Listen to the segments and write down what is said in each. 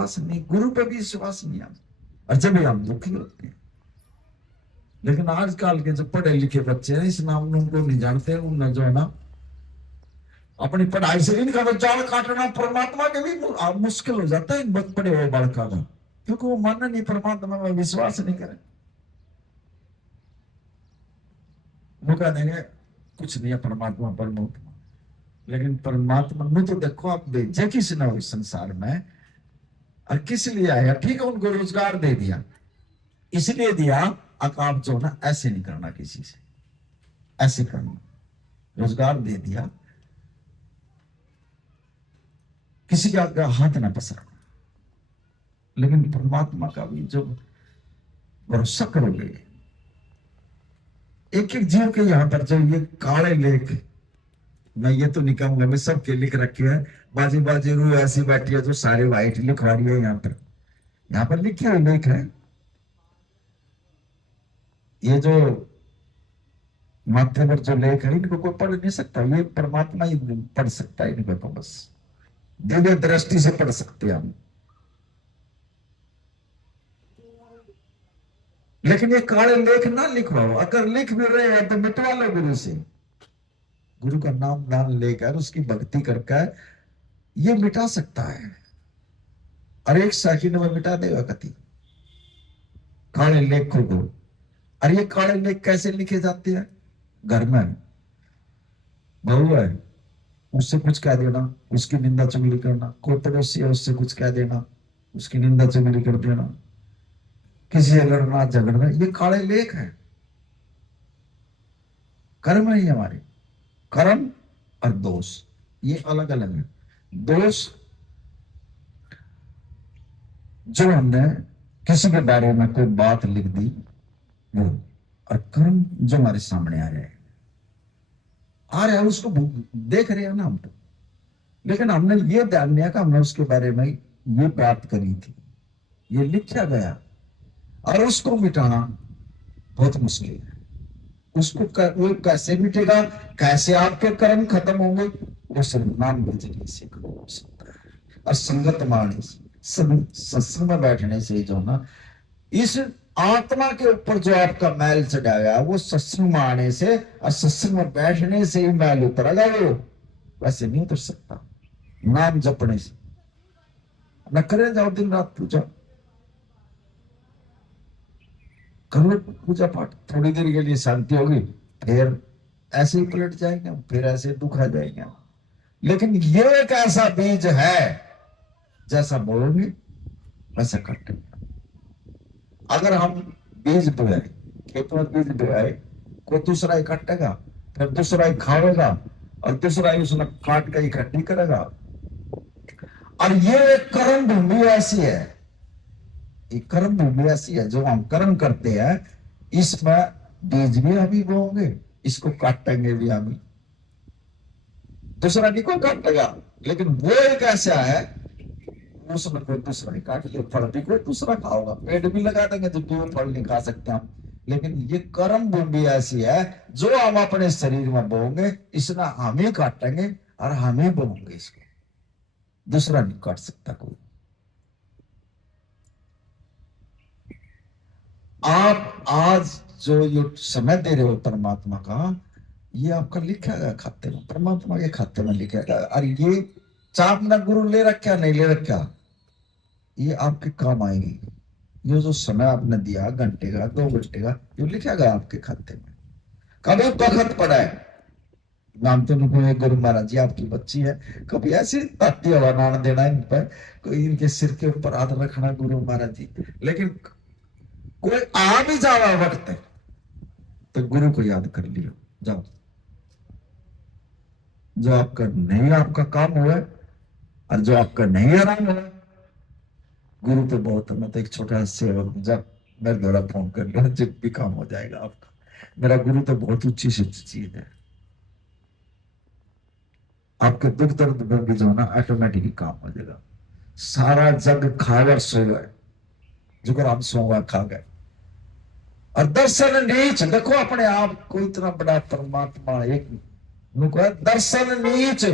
विश्वास नहीं, गुरु पे भी विश्वास नहीं आता, और जब भी हम दुखी होते हैं। लेकिन आजकल के जो पढ़े लिखे बच्चे हैं इस नाम उनको नहीं जानते, उन जो है ना अपनी पढ़ाई से इनका तो जाल काटना परमात्मा के भी मुश्किल हो जाता है इन पढ़े हुए बालका का, क्योंकि वो मानना नहीं, परमात्मा में विश्वास नहीं करे। वो कह देंगे कुछ नहीं है परमात्मा परमात्मा, लेकिन परमात्मा ने तो देखो आप भेजे किसी ने इस संसार में, और किस लिए आया? ठीक है उनको रोजगार दे दिया, इसलिए दिया आप जो ना ऐसे नहीं करना, किसी से ऐसे करना, रोजगार दे दिया, किसी का हाथ ना पसरना। लेकिन परमात्मा का भी जो भरोसा करोगे, एक एक जीव के यहाँ पर जो ये काले लेख, मैं ये तो नहीं कहूंगा, मैं सबके लिख रखे हैं, बाजी बाजी रू ऐसी बैठी है जो सारे व्हाइट लिखवा रही है, यहाँ पर लिखे हुए लेख है। ये जो माथे पर जो लेख है इनको कोई पढ़ नहीं सकता, ये परमात्मा ही पढ़ सकता है इनको, तो बस दिव्य दृष्टि से पढ़ सकते हैं हम। लेकिन ये काले लेख ना लिखवाओ, अगर लिख भी रहे हैं तो मिटवा लो गुरु से, गुरु का नाम दान लेकर उसकी भक्ति करके ये मिटा सकता है, और एक सेकंड में मिटा देगा कति काले लेखों को। और ये काले लेख कैसे लिखे जाते हैं? घर में बहू है उससे कुछ कह देना, उसकी निंदा चुगली करना, कोई पड़ोसी है उससे कुछ कह देना, उसकी निंदा चुगली कर देना, किसी से लड़ना झगड़ना, ये काले लेख है। कर्म है हमारे, कर्म और दोष ये अलग अलग है। दोष जो हमने किसी के बारे में कोई बात लिख दी वो, और कर्म जो हमारे सामने आ रहे हैं उसको देख रहे हैं ना हम तो, लेकिन हमने ये ध्यान दिया कि हमने उसके बारे में ये बात करी थी, ये लिखा गया, और उसको मिटाना बहुत मुश्किल है। उसको वो कैसे मिटेगा, कैसे आपके कर्म खत्म होंगे, वो सिर्फ नाम बजने से हो सकता है, और संगत माने सत्संग में बैठने से जो ना इस आत्मा के ऊपर जो आपका मैल चढ़ाया वो सत्संग में आने से और सत्संग में बैठने से ही मैल उतरेगा, वो वैसे नहीं उतर सकता नाम जपने से। न करे जाओ दिन रात पूजा कर लो, पूजा पाठ थोड़ी देर के लिए शांति होगी, फिर ऐसे ही पलट जाएंगे, फिर ऐसे दुख आ जाएंगे। लेकिन ये एक ऐसा बीज है जैसा बोलोगे वैसा कटेगा। अगर हम बीज बोए, खेत में बीज बोए, कोई दूसरा ही काटेगा, फिर दूसरा ही खाएगा, और दूसरा ही उसने काट के इकट्ठी करेगा। और ये कर्म भूमि ऐसी है, ये कर्म भूमि ऐसी है, जो हम कर्म करते हैं इसमें बीज भी हम ही बोएंगे, इसको काटेंगे भी हम ही, दूसरा नहीं कोई काटेगा। लेकिन वो एक ऐसा है उसमें कोई दूसरा नहीं काट ले, फल भी कोई दूसरा खाओगा, पेड़ भी लगा देंगे तो क्यों फल नहीं खा सकते हम। लेकिन ये कर्म भूमि ऐसी है जो हम अपने शरीर में बोएंगे, इसना हम ही काटेंगे और हम ही बोएंगे, इसको दूसरा नहीं काट सकता कोई। आप आज जो ये समय दे रहे हो परमात्मा का, ये आपका लिखा गया खाते में, परमात्मा के खाते में लिखा गया। और ये चाप ना गुरु ले रखा नहीं ले रखा, ये आपके काम आएगी। ये जो समय आपने दिया घंटे का 2 घंटे का, ये लिखा गया आपके खाते में। कभी वक्त पड़ा है, नाम तो नहीं गुरु महाराज जी आपकी बच्ची है, कभी ऐसे ताती हवा ना देना इन पर, कोई इनके सिर के ऊपर हाथ रखना गुरु महाराज जी। लेकिन कोई आ भी जावा वक्त है तो गुरु को याद कर लियो, जाओ जो आपका नहीं आपका काम हुआ और जो आपका नहीं आराम हुआ। गुरु तो बहुत, मैं तो एक छोटा सेवक, जब मेरे द्वारा फोन कर लो जब भी काम हो जाएगा आपका। मेरा गुरु तो बहुत ऊंची चीज है, आपके दुख दर्द में भी जो ना ऑटोमेटिकली काम हो जाएगा। सारा जग खावर सो गए, जो हम सोवा खा गए, और दर्शन नीच देखो अपने आप को, इतना बड़ा परमात्मा एक दर्शन नीच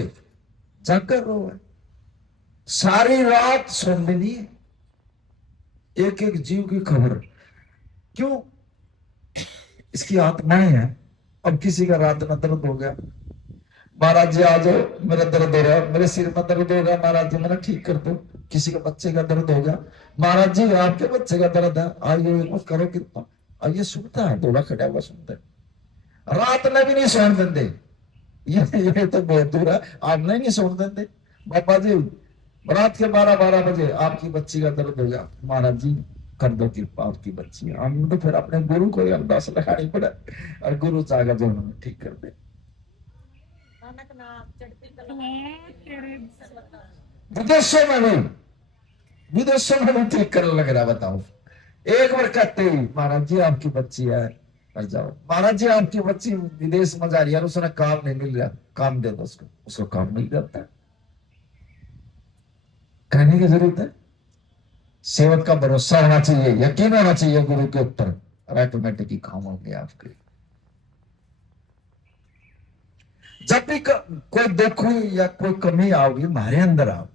जाकर रो है, सारी रात सोने नहीं है, एक एक जीव की खबर। क्यों? इसकी आत्माएं हैं। अब किसी का रात में दर्द हो गया, महाराज जी आ जाओ, मेरा दर्द हो रहा है, मेरे सिर में दर्द हो रहा है, महाराज जी मेरा ठीक कर दो। किसी के बच्चे का दर्द हो गया, महाराज जी आपके बच्चे का दर्द है, आइए मत करो कृपा। अब ये सुनता है, डोला खड़ा हुआ सुनता है, रात में भी नहीं सोने देते। ये तो बहुत दूर है, आप नहीं सोने देते। बाबा जी रात के 12-12 बजे आपकी बच्ची का दर्द हो गया, महाराज जी कर दो कृपा आपकी बच्ची। हमने तो फिर अपने गुरु को अरदास लगानी पड़ा, और गुरु चाहेगा जो हमें ठीक कर दे। विदेशों में भी, विदेशों में भी ठीक करने लग रहा। बताओ, एक बार कहते ही महाराज जी आपकी बच्ची है, कर जाओ। महाराज जी आपकी बच्ची विदेश में जा रही है, उसने काम नहीं मिल रहा, काम दे दो उसको। उसको काम मिल जाता है। कहने की जरूरत है? सेवक का भरोसा होना चाहिए, यकीन होना चाहिए गुरु के ऊपर, और ऑटोमेटिक ही काम होंगे आपके। जब भी कोई दुख हुई या कोई कमी आओगी हमारे अंदर आओ,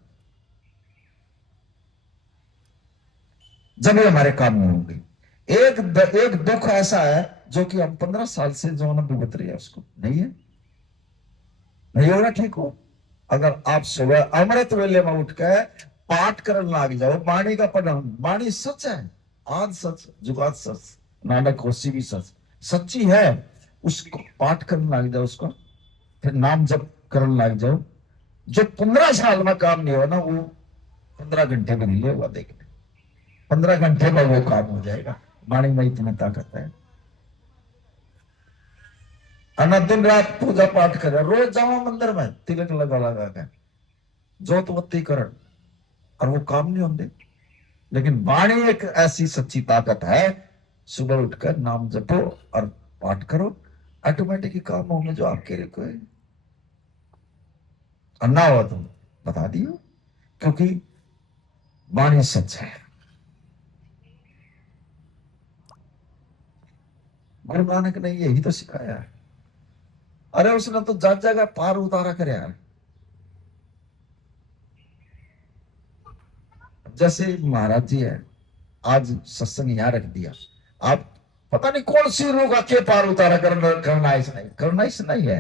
जब भी हमारे काम में होंगे। एक दुख ऐसा है जो कि हम 15 साल से जो हम भुगत रहे हैं, उसको नहीं है, नहीं होगा ठीक हो। अगर आप सुबह अमृत वेले में उठ के पाठ करने लग जाओ, वाणी का पढ़ना, वाणी सच है, आज सच जुगात सच, नानक होशी भी सच, सच्ची है। उसको पाठ करने लग जाओ, उसको फिर नाम जप करने लग जाओ, जो 15 साल में काम नहीं हो ना, वो 15 घंटे में नहीं होगा। देखने 15 घंटे में वो काम हो जाएगा। वाणी में इतनी ताकत है। अन्ना दिन रात पूजा पाठ करे, रोज जाओ मंदिर में तिलक लगा लगा के जोतवती करण, और वो काम नहीं होते। लेकिन वाणी एक ऐसी सच्ची ताकत है, सुबह उठकर नाम जपो और पाठ करो, ऑटोमेटिक काम होंगे जो आपके लिए कोई अन्ना हो तुम बता दियो, क्योंकि वाणी सच है। गुरु नानक ने यही तो सिखाया है। अरे उसने तो जग जगह पार उतारा कर यार। जैसे महाराज जी है, आज सत्संग यहां रख दिया, आप पता नहीं कौन सी रूह का के पार उतारा करना इसने, करना इसने ही है।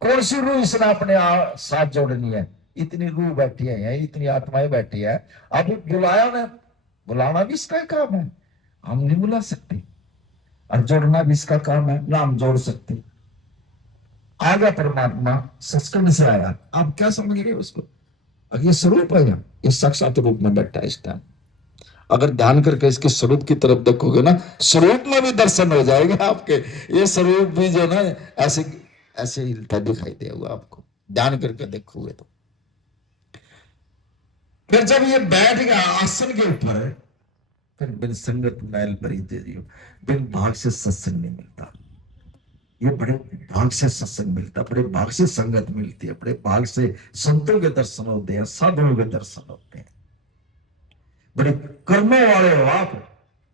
कौन सी रूह इसने अपने साथ जोड़नी है। इतनी रूह बैठी है, इतनी आत्माएं बैठी है। अब बुलाया ने, बुलाना भी इसका काम है, हम नहीं बुला सकते, और जोड़ना भी इसका काम है, ना हम जोड़ सकते। आगा परमात्मा सत्संग से आया, आप क्या समझ रहे हो उसको? अब ये स्वरूप है, ये साक्षात रूप में बैठा है इस टाइम। अगर ध्यान करके इसके स्वरूप की तरफ देखोगे ना, स्वरूप में भी दर्शन हो जाएगा आपके। ये स्वरूप भी जो ना ऐसे ऐसे हिलता दिखाई देगा आपको, ध्यान करके देखोगे तो। फिर जब ये बैठ गया आसन के ऊपर, फिर बिन संगत मैल भरी तेरी, बिन भाग से सत्संग नहीं मिलता। ये बड़े भाग से सत्संग मिलता, बड़े भाग से संगत मिलती है, बड़े भाग से संतों के दर्शन होते हैं, साधुओं के दर्शन होते हैं। बड़े कर्मों वाले हो आप,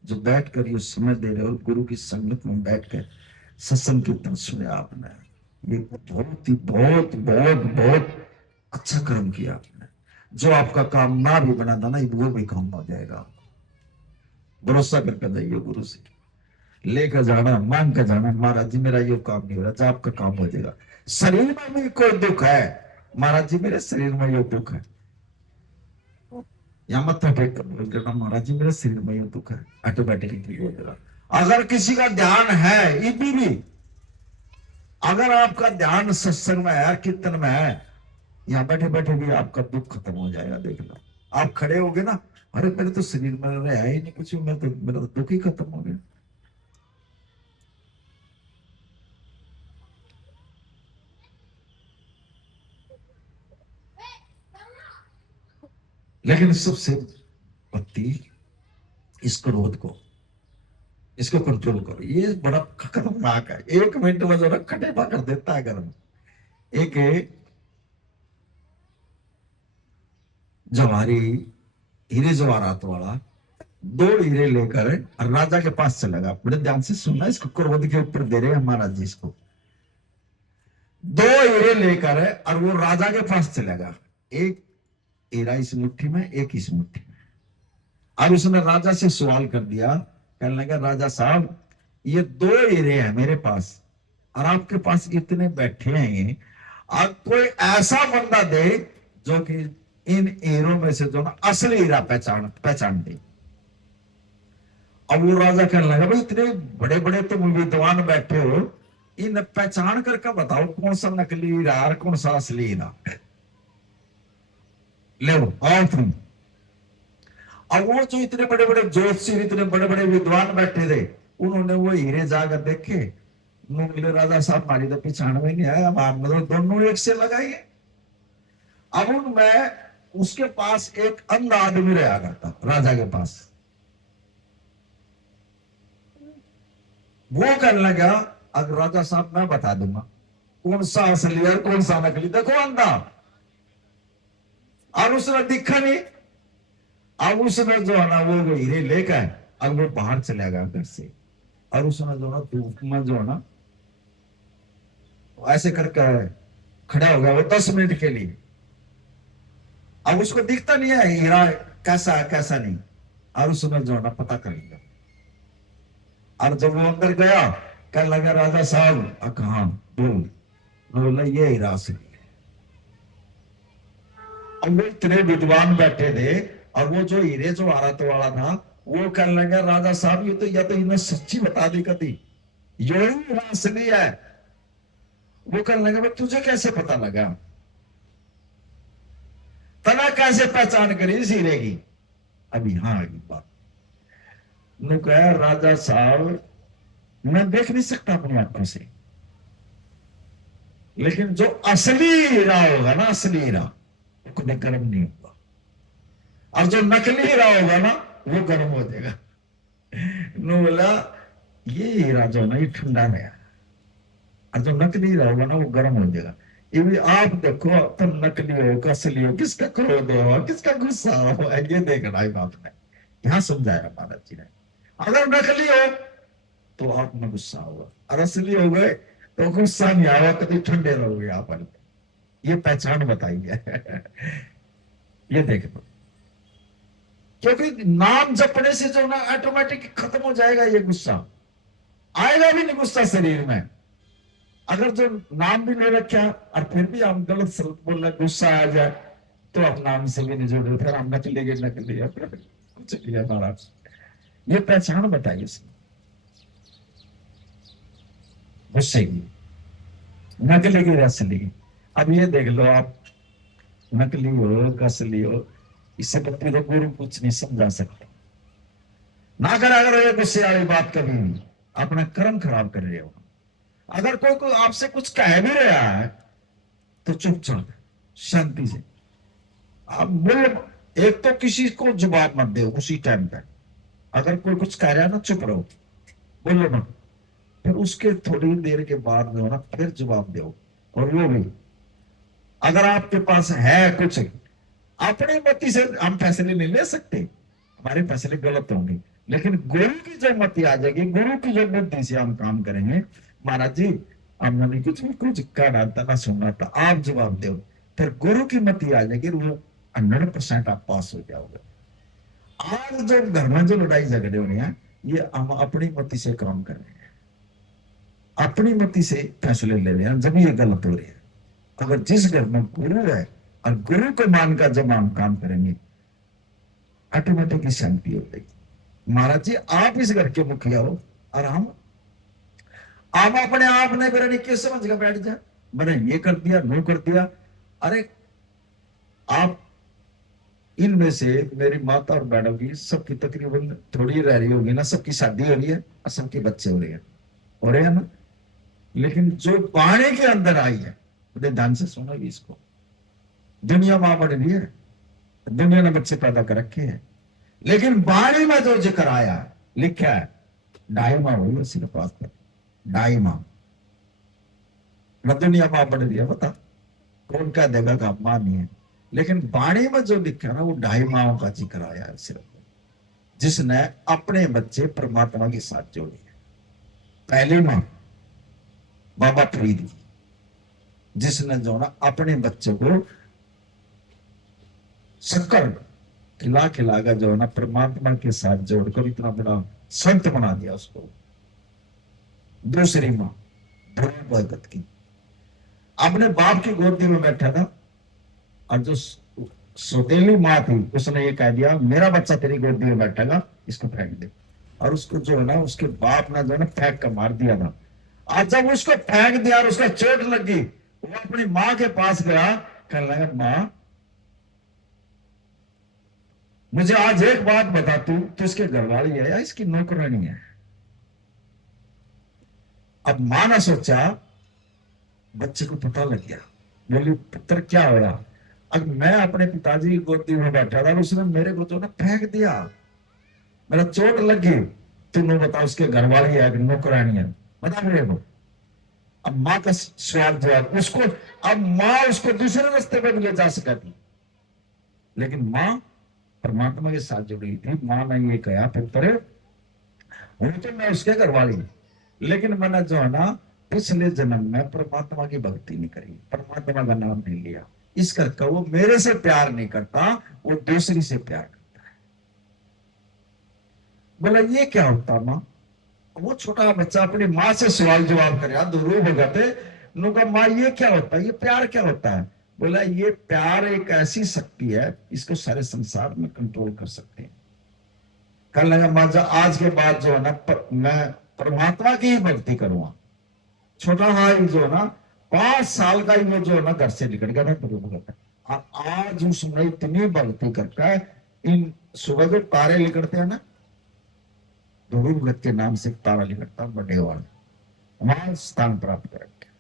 जो बैठकर ये समय दे रहे हो, गुरु की संगत में बैठकर सत्संग कीर्तन सुने आपने। ये बहुत ही बहुत बहुत बहुत अच्छा कर्म किया आपने। जो आपका काम ना भी बना था ना, वो भी काम हो जाएगा। भरोसा करके जाइए, गुरु से लेकर जाना, मांग कर जाना, महाराज जी मेरा ये काम नहीं हो रहा, आपका काम हो जाएगा। शरीर में भी कोई दुख है, महाराज जी मेरे शरीर में ये दुख है, या मत्था टेक कर बोल देना, महाराज जी मेरे शरीर में ये दुख है, ऑटोमेटिकली ठीक हो जाएगा। अगर किसी का ध्यान है, ये भी अगर आपका ध्यान सत्संग में है, कीर्तन में है, यहाँ बैठे बैठे भी आपका दुख खत्म हो जाएगा। देख लो, आप खड़े हो गए ना, अरे मेरे तो शरीर में रहा ही नहीं कुछ, मैं तो मेरा तो दुख ही खत्म हो गया। लेकिन सबसे पत्ती इस क्रोध को, इसको कंट्रोल करो। ये बड़ा खतरनाक है, 1 मिनट में जो ना खटेपा कर देता है गर्म। एक जवारी हीरे जवाहरात वाला 2 हीरे लेकर राजा के पास चलेगा। बड़े ध्यान से सुनना, इसको क्रोध के ऊपर दे रहे हैं महाराज जी इसको। 2 हीरे लेकर और वो राजा के पास चलेगा, एक हीरा इस मुट्ठी में, एक इस मुट्ठी में। अब उसने राजा से सवाल कर दिया, कहने लगा राजा साहब ये 2 हीरे हैं मेरे पास और आपके पास इतने बैठे हैं, अब कोई ऐसा बंदा दे जो कि इन हीरों में से जो ना असली हीरा पहचान पहचान दे। अब वो राजा कहने लगा भाई इतने बड़े बड़े तुम विद्वान बैठे हो, इन पहचान करके बताओ कौन सा नकली हीरा और कौन सा असली हीरा। ले आओ तुम। अब वो जो इतने बड़े बड़े ज्योतिषी इतने बड़े बड़े विद्वान बैठे थे, उन्होंने वो हीरे जाकर देखे, बोले राजा साहब हमारी तो पहचान में नहीं आया, आपने तो दोनों एक से लगाइए। अब उनमें उसके पास एक अंधा आदमी रहा करता राजा के पास, वो कहने लगा अब राजा साहब मैं बता दूंगा कौन सा असली और कौन सा नकली, देखो अंधा। और उसने दिखा नहीं। अब उसने जो है ना वो हीरे लेकर अब वो बाहर चला गया घर से, और उसने जो ना धूप में जो है ना ऐसे करके खड़ा हो गया वो 10 मिनट के लिए। अब उसको दिखता नहीं है हीरा कैसा है कैसा नहीं, और उसने जो है ना पता कर लिया। और जब वो अंदर गया कहने लगा राजा साहब कहा बोल, बोला ये हीरा असली है। अब वो इतने विद्वान बैठे थे, और वो जो हीरे जो आरत वाला था वो कहने लगा राजा साहब ये तो या तो इन्हें सच्ची बता दी कभी यो ही हीरा असली है। वो कहने लगा तुझे कैसे पता लगा, तना कैसे पहचान करी इस हीरे की। अभी हाँ आगे बात ने कहा राजा साहब मैं देख नहीं सकता अपनी आंखों से, लेकिन जो असली हीरा होगा ना असली हीरा वो कभी गर्म नहीं होगा, और जो नकली हीरा होगा ना वो गर्म हो जाएगा। नो बोला ये हीरा जो ना ये ठंडा है, और जो नकली हीरा होगा ना वो गर्म हो जाएगा। ये भी आप देखो तुम नकली हो कि असली हो, किसका क्रोध हो किसका गुस्सा हो ये देखना है बाप ने यहां समझाया महाराज जी ने। अगर नकली हो तो आप में गुस्सा होगा, और असली हो गए तो गुस्सा नहीं आएगा, कभी ठंडे रहोगे आप। ये पहचान बताइए। ये देख लो, क्योंकि नाम जपने से जो ना ऑटोमेटिक खत्म हो जाएगा ये गुस्सा, आएगा भी नहीं गुस्सा शरीर में। अगर जो नाम भी ले रखा और फिर भी हम गलत शब्द बोल रहे गुस्सा आ जाए तो आप नाम से भी नहीं जोड़े, फिर हम नकली के नकली कुछ लिया महाराज। ये पहचान बताइए गुस्से की, नकली की असली। अब ये देख लो आप नकली हो असली हो, इससे पत्नी तो गुरु कुछ नहीं समझा सकते। ना कर अगर ये गुस्से वाली बात कभी अपना कर्म खराब कर रहे हो। अगर कोई आपसे कुछ कह भी रहा है तो चुपचाप शांति से आप बोलो, एक तो किसी को जवाब मत दो उसी टाइम पे। अगर कोई कुछ कह रहा है ना चुप रहो, बोलो मत, फिर उसके थोड़ी देर के बाद जो ना फिर जवाब दो। और वो भी अगर आपके पास है कुछ, अपनी मति से हम फैसले नहीं ले सकते, हमारे फैसले गलत होंगे, लेकिन गुरु की जो मति आ जाएगी, गुरु की जो बुद्धि से हम काम करेंगे, महाराज जी हमने कुछ कहना था ना सुनना था, आप जवाब दो, फिर गुरु की मति आ जाएगी, वो 100% आप पास हो जाओगे। आज जो घर में जो लड़ाई झगड़े हो रहे हैं ये हम अपनी मति से काम कर रहे हैं, अपनी मति से फैसले ले रहे हैं, जब ये गलत हो रही है। अगर जिस घर में गुरु है और गुरु को मानकर जब हम काम करेंगे ऑटोमेटिक शांति हो जाएगी। महाराज जी आप इस घर के मुखिया हो और हम अपने आप ने मेरा नहीं समझ कर बैठ जाए, मैंने ये कर दिया नो कर दिया। अरे आप इनमें से मेरी माता और बहनों की सबकी तकरीबन थोड़ी रह रही होगी ना, सबकी शादी हो रही है और सबके बच्चे हो रहे हैं ना, लेकिन जो पानी के अंदर आई है बड़े ध्यान से सुना भी इसको। दुनिया मां बढ़ रही है, दुनिया ने बच्चे पैदा कर रखे हैं, लेकिन बाणी में जो जिक्र आया लिखा है 2.5 माह हुई उसी के पास पर, 2.5 माह दुनिया मां बढ़ रही है। बता कौन कह देगा कि मां नहीं है, लेकिन बाणी में जो लिखा है ना वो 2.5 माहों का जिक्र आया है सिर्फ, जिसने अपने बच्चे परमात्मा के साथ जोड़े हैं। पहली मां बाबा फरीद, जिसने जो ना अपने बच्चे को शक्कर खिला खिलाकर जो है ना परमात्मा के साथ जोड़कर इतना बड़ा संत बना दिया उसको। दूसरी माँ ध्रुव भगत की अपने बाप की गोदी में बैठा था, और जो सौतेली माँ थी उसने ये कह दिया मेरा बच्चा तेरी गोदी में बैठेगा, इसको फेंक दे। और उसको जो है ना उसके बाप ने जो है ना फेंक कर मार दिया था। आज जब उसको फेंक दिया और उसका चोट लगी, वो अपनी माँ के पास गया, कहने लगा माँ मुझे आज एक बात बता, तू इसके घरवाली है या इसकी नौकरानी है? अब मां ने सोचा, बच्चे को पता लग गया, बोली पुत्र क्या होया? अब मैं अपने पिताजी की गोदी में बैठा था, उसने मेरे को तो ना फेंक दिया, मेरा चोट लगी, तूने बता उसके घरवाली है कि नौकरानी है, बता मेरे को। अब मां का सवाल जवाब उसको, अब मां उसको दूसरे रास्ते पर ले जा सका थी, लेकिन मां परमात्मा के साथ जुड़ी थी। मां ने ये कहा पुत्र हूं तो मैं उसके घरवाली, लेकिन मैंने जो है ना पिछले जन्म में परमात्मा की भक्ति नहीं करी, परमात्मा का नाम नहीं लिया, इस करके वो मेरे से प्यार नहीं करता, वो दूसरी से प्यार करता है। बोला ये क्या होता मां? वो छोटा बच्चा अपनी माँ से सवाल जवाब करे, ध्रुव भगत नुका माँ ये क्या होता है, ये प्यार क्या होता है? बोला ये प्यार एक ऐसी शक्ति है, इसको सारे संसार में कंट्रोल कर सकते हैं। कल लगा माँ आज के बाद जो है ना मैं परमात्मा की ही भक्ति करूंगा। छोटा भाई जो है ना 5 साल का ही वो जो है ना घर से निकल गया था ध्रुव भगत, और आज उसने इतनी भक्ति करता है, इन सुबह जो तारे निकलते हैं ना, ध्रुव भगत के नाम से तारा निकलता बड़े वाला, वहां स्थान प्राप्त करेंगे।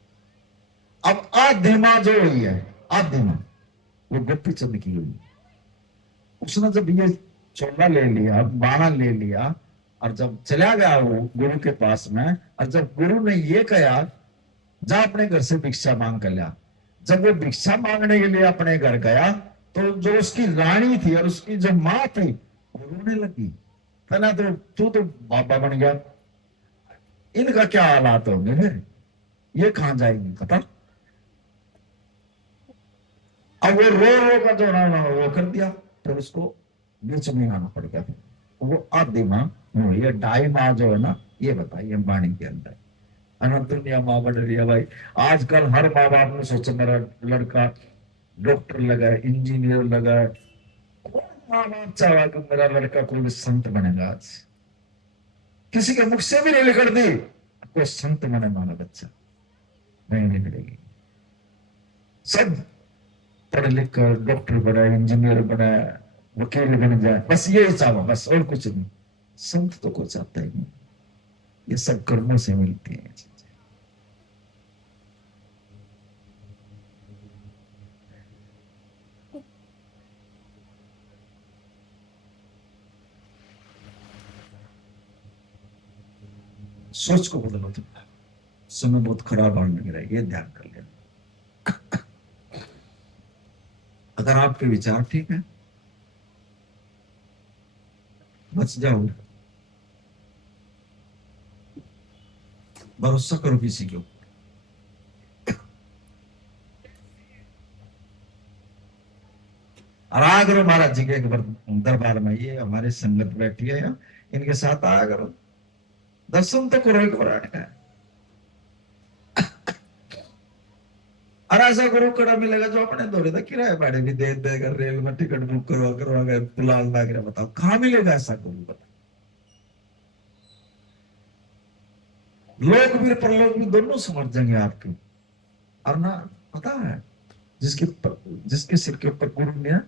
अब आधिमा जो हुई है, आधिमा वो गोपी चंद की हुई, उसने जब ये चोला ले लिया, बाणा ले लिया, और जब चला गया वो गुरु के पास में, और जब गुरु ने ये कहा जा अपने घर से भिक्षा मांग कर लिया, जब वो भिक्षा मांगने के लिए अपने घर गया, तो जो उसकी रानी थी और उसकी जो माँ थी वो रोने लगी, कहना तो तू तो बाबा बन गया, इनका क्या हालात होंगे फिर, ये कहां जाएंगे पता। अब वो रो रो का जो ना वो कर दिया, फिर उसको बीच में आना पड़ गया। वो आधी माँ ये ढाई माँ जो है ना, ये बताइए वाणी के अंदर अनंत दुनिया माँ बढ़ रही है भाई। आजकल हर माँ बाप ने सोचा मेरा लड़का डॉक्टर लगा है, इंजीनियर लगा है, कौन माँ बाप चाहा कि मेरा लड़का कोई संत बनेगा? आज किसी के मुख से भी नहीं निकल दी कोई संत बने माना बच्चा, नहीं निकलेगी। सब पढ़ लिख कर डॉक्टर बना, इंजीनियर बना, वकील बन जाए, बस ये चाहो, बस और कुछ नहीं। संत तो कुछ आता ही नहीं, ये सब कर्मों से मिलती है चीजें। सोच को बदलो तुम, समय बहुत खराब आने लग रहा है, ये ध्यान कर लेना। अगर आपके विचार ठीक है बच जाओ, भरोसा करो किसी के ऊपर। और आ करो महाराज जी के एक बार दरबार में, ये हमारे संगत बैठी है यहाँ, इनके साथ आया करो, दर्शन तो करो एक बार का। और ऐसा गुरु कड़ा मिलेगा जो अपने दौरे तक किराए भाड़े भी दे देगा, रेल में टिकट बुक करवा करवा कर बुलाल लग रहा, बताओ कहां मिलेगा ऐसा गुरु? बताओ लोक भी परलोक भी दोनों समझ जाएंगे आपके। और ना पता है जिसके सिर के ऊपर गुरु ने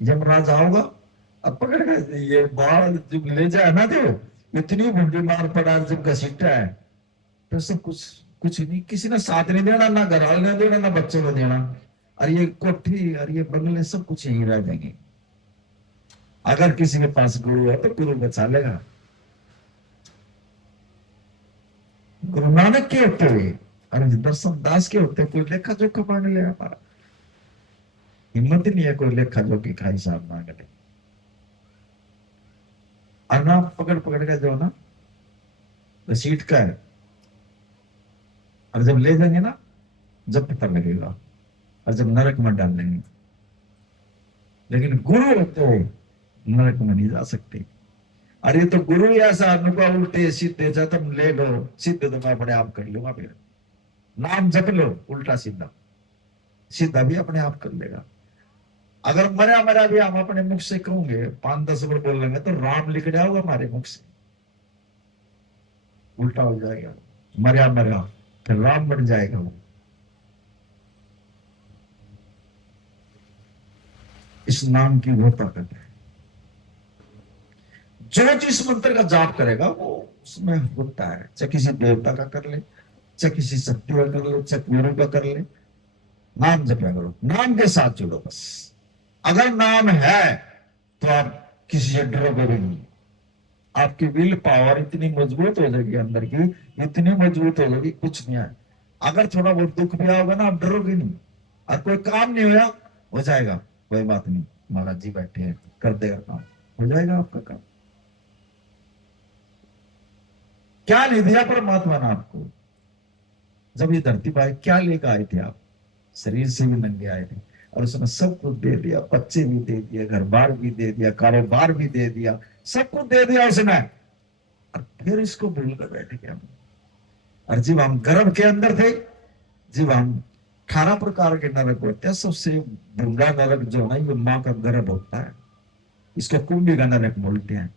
यमराज आओगा, अब पकड़ के ये बाल जब ले जाए ना, तो इतनी भूडी मार पड़ा जब घसीटा है, तो सब कुछ कुछ नहीं, किसी ने साथ नहीं देना, ना घर वाले ने देना, ना बच्चों ने देना, और ये कोठी और ये बंगले सब कुछ यहीं रह जाएंगे। अगर किसी के पास गुरु है तो गुरु बचा लेगा। गुरु नानक के होते हुए और दर्शन दास के होते कोई लेखा जोखा मांग ले हमारा, हिम्मत ही नहीं है कोई लेखा जोखी खाई साहब मांग ले। और ना पकड़ पकड़ के जो ना घसीट का है, और जब ले जाएंगे ना जब पता लगेगा, और जब नरक में डाल देंगे। लेकिन गुरु होते हुए नरक में नहीं जा सकते। अरे तो गुरु ही ऐसा अनुभव उल्टे सीधे जा तुम ले लो, सीधे तो मैं अपने आप कर लूंगा, फिर नाम जप लो उल्टा सीधा, सीधा भी अपने आप कर लेगा। अगर मरा मरा भी हम अपने मुख से कहोगे 5-10 बार बोल लेंगे तो राम लिख जाओगे हमारे मुख से, उल्टा हो जाएगा। मरा मरा फिर राम बन जाएगा वो। इस नाम की वो ताकत है। जो जिस मंत्र का जाप करेगा वो उसमें होता है, चाहे किसी देवता का कर ले, चाहे किसी शक्ति का कर ले, चाहे गुरु का कर ले, नाम जपा करो, नाम के साथ जुड़ो बस। अगर नाम है तो आप किसी से डरोगे भी नहीं। आपकी विल पावर इतनी मजबूत हो जाएगी अंदर की, इतनी मजबूत हो जाएगी कुछ नहीं है। अगर थोड़ा बहुत दुख भी आओगे ना आप डरोगे नहीं। और कोई काम नहीं हुआ हो जाएगा, कोई बात नहीं, महाराज जी बैठे हैं कर देगा काम, हो जाएगा आपका काम। क्या नहीं दिया परमात्मा ने आपको? जब ये धरती पर क्या लेकर आए थे आप? शरीर से भी नंगे आए थे और उसने सब कुछ दे दिया, बच्चे भी दे दिया, घर बार भी दे दिया, कारोबार भी दे दिया, सब कुछ दे दिया उसने, और फिर इसको भूल कर बैठ गया। और जब हम गर्भ के अंदर थे, जब हम 18 प्रकार के नरक होते हैं, सबसे बुरा नरक जो है वो माँ का गर्भ होता है। इसको कुंभी का नरक बोलते हैं।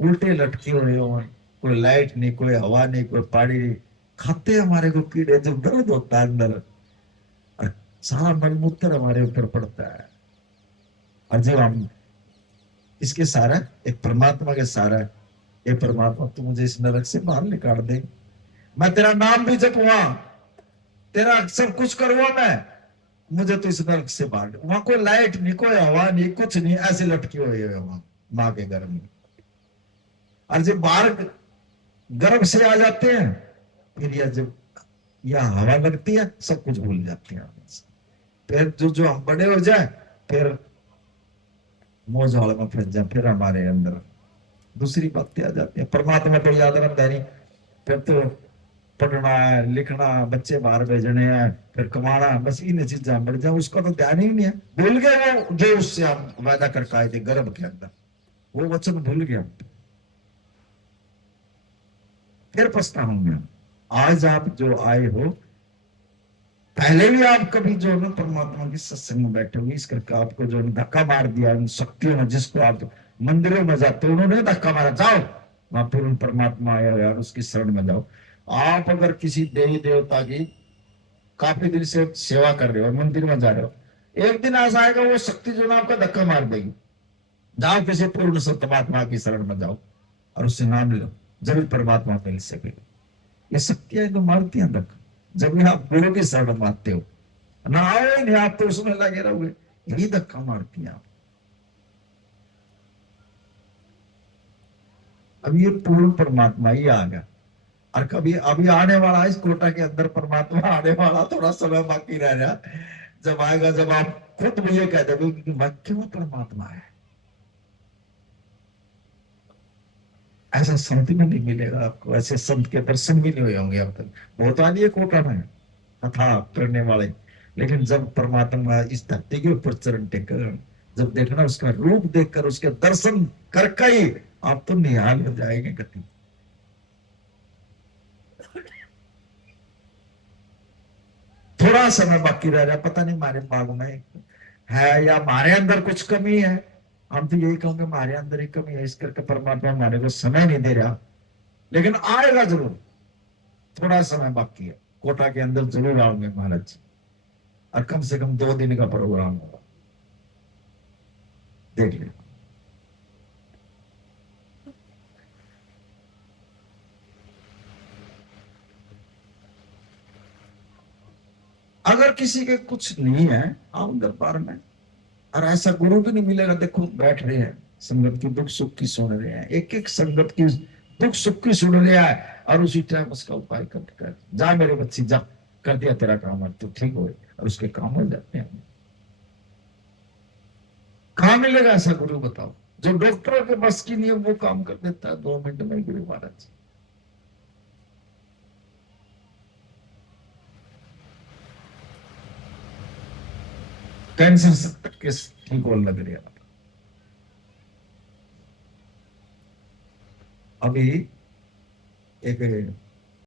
उल्टे लटके हुए हो, कोई लाइट नहीं, कोई हवा नहीं, कोई पानी नहीं, खाते हमारे को कीड़े, जब दर्द होता है अंदर और सारा मलमूत्र हमारे ऊपर पड़ता है। और जब हम इसके सारा एक परमात्मा के सारा, ये परमात्मा तू मुझे इस नरक से बाहर निकाल दे, मैं तेरा नाम भी जपूंगा, तेरा सब कुछ करूंगा मैं, मुझे तो इस नरक से बाहर। वहां कोई लाइट नहीं, कोई हवा नहीं, कुछ नहीं, ऐसे लटके हुए वहां माँ के गर्भ में। और जब बाहर गर्भ से आ जाते हैं, फिर यह जब यह हवा लगती है सब कुछ भूल जाते हैं। फिर जो जो हम बड़े हो जाए फिर मौज वाले में फंस जाए, फिर हमारे अंदर दूसरी बातें आ जाती है। परमात्मा तो याद रखता नहीं, फिर तो पढ़ना है, लिखना, बच्चे बाहर भेजने हैं, फिर कमाना, बस इन चीजें बढ़ जाए, उसका तो ध्यान ही नहीं है। भूल गए वो जो उससे हम वादा करके आए थे गर्भ के अंदर, वो वचन भूल गया, फिर पछताऊंगे। आज आप जो आए हो, पहले भी आप कभी जो है परमात्मा की सत्संग में बैठे होंगे, इस करके आपको जो धक्का मार दिया उन शक्तियों ने, जिसको आप मंदिरों में जाते हो उन्होंने धक्का मारा, जाओ वहां फिर उन परमात्मा आया यार उसकी शरण में जाओ। आप अगर किसी देवी देवता की काफी दिन से सेवा कर रहे हो, मंदिर में जा रहे हो, एक दिन ऐसा आएगा वो शक्ति जो ना आपका धक्का मार देगी। जाओ किसी पूर्ण सत्य की शरण में जाओ और उससे नाम लो, जरूर परमात्मा मिल सकेगी। ये शक्तियां तो मारती हैं धक्का, जब भी आप गुरु की शरण मानते हो ना, आओ नहीं आप तो उसमें लगे रहोगे, यही धक्का मारती हैं आप। अब ये पूर्ण परमात्मा ही आ गया, और कभी अभी आने वाला इस कोटा के अंदर परमात्मा आने वाला, थोड़ा समय बाकी रह रहा, जब आएगा जब आप खुद भी ये कह दोगे कि मैं क्यों परमात्मा है। ऐसा संत में नहीं मिलेगा आपको, ऐसे संत के दर्शन भी नहीं हुए होंगे अब तक। बहुत आदि कोटा में कथा करने वाले, लेकिन जब परमात्मा इस धरती के ऊपर चरण टेकर, जब देखना उसका रूप देखकर, उसके दर्शन करके ही आप तो निहाल हो जाएंगे गति। थोड़ा समय बाकी रह रहा है, पता नहीं हमारे बाग में है या हमारे अंदर कुछ कमी है। हम तो यही कहूंगे हमारे अंदर ही कमी है, इस करके परमात्मा हमारे को समय नहीं दे रहा, लेकिन आएगा जरूर। थोड़ा समय बाकी है, कोटा के अंदर जरूर आऊंगे महाराज जी, और कम से कम 2 दिन का प्रोग्राम होगा, देख ले। अगर किसी के कुछ नहीं है आओ दरबार में, और ऐसा गुरु भी नहीं मिलेगा। देखो बैठ रहे हैं संगत की दुख सुख की सुन रहे हैं, एक एक संगत की दुख सुख की सुन रहा है, और उसी टाइम उसका उपाय कर जा मेरे बच्चे जा, कर दिया तेरा काम, और तू ठीक हो, और उसके काम हो जाते हैं। कहाँ मिलेगा ऐसा गुरु बताओ, जो डॉक्टरों के बस की नहीं वो काम कर देता है 2 मिनट में गुरु महाराज। कैंसर से ठीक होने लग रहा, अभी एक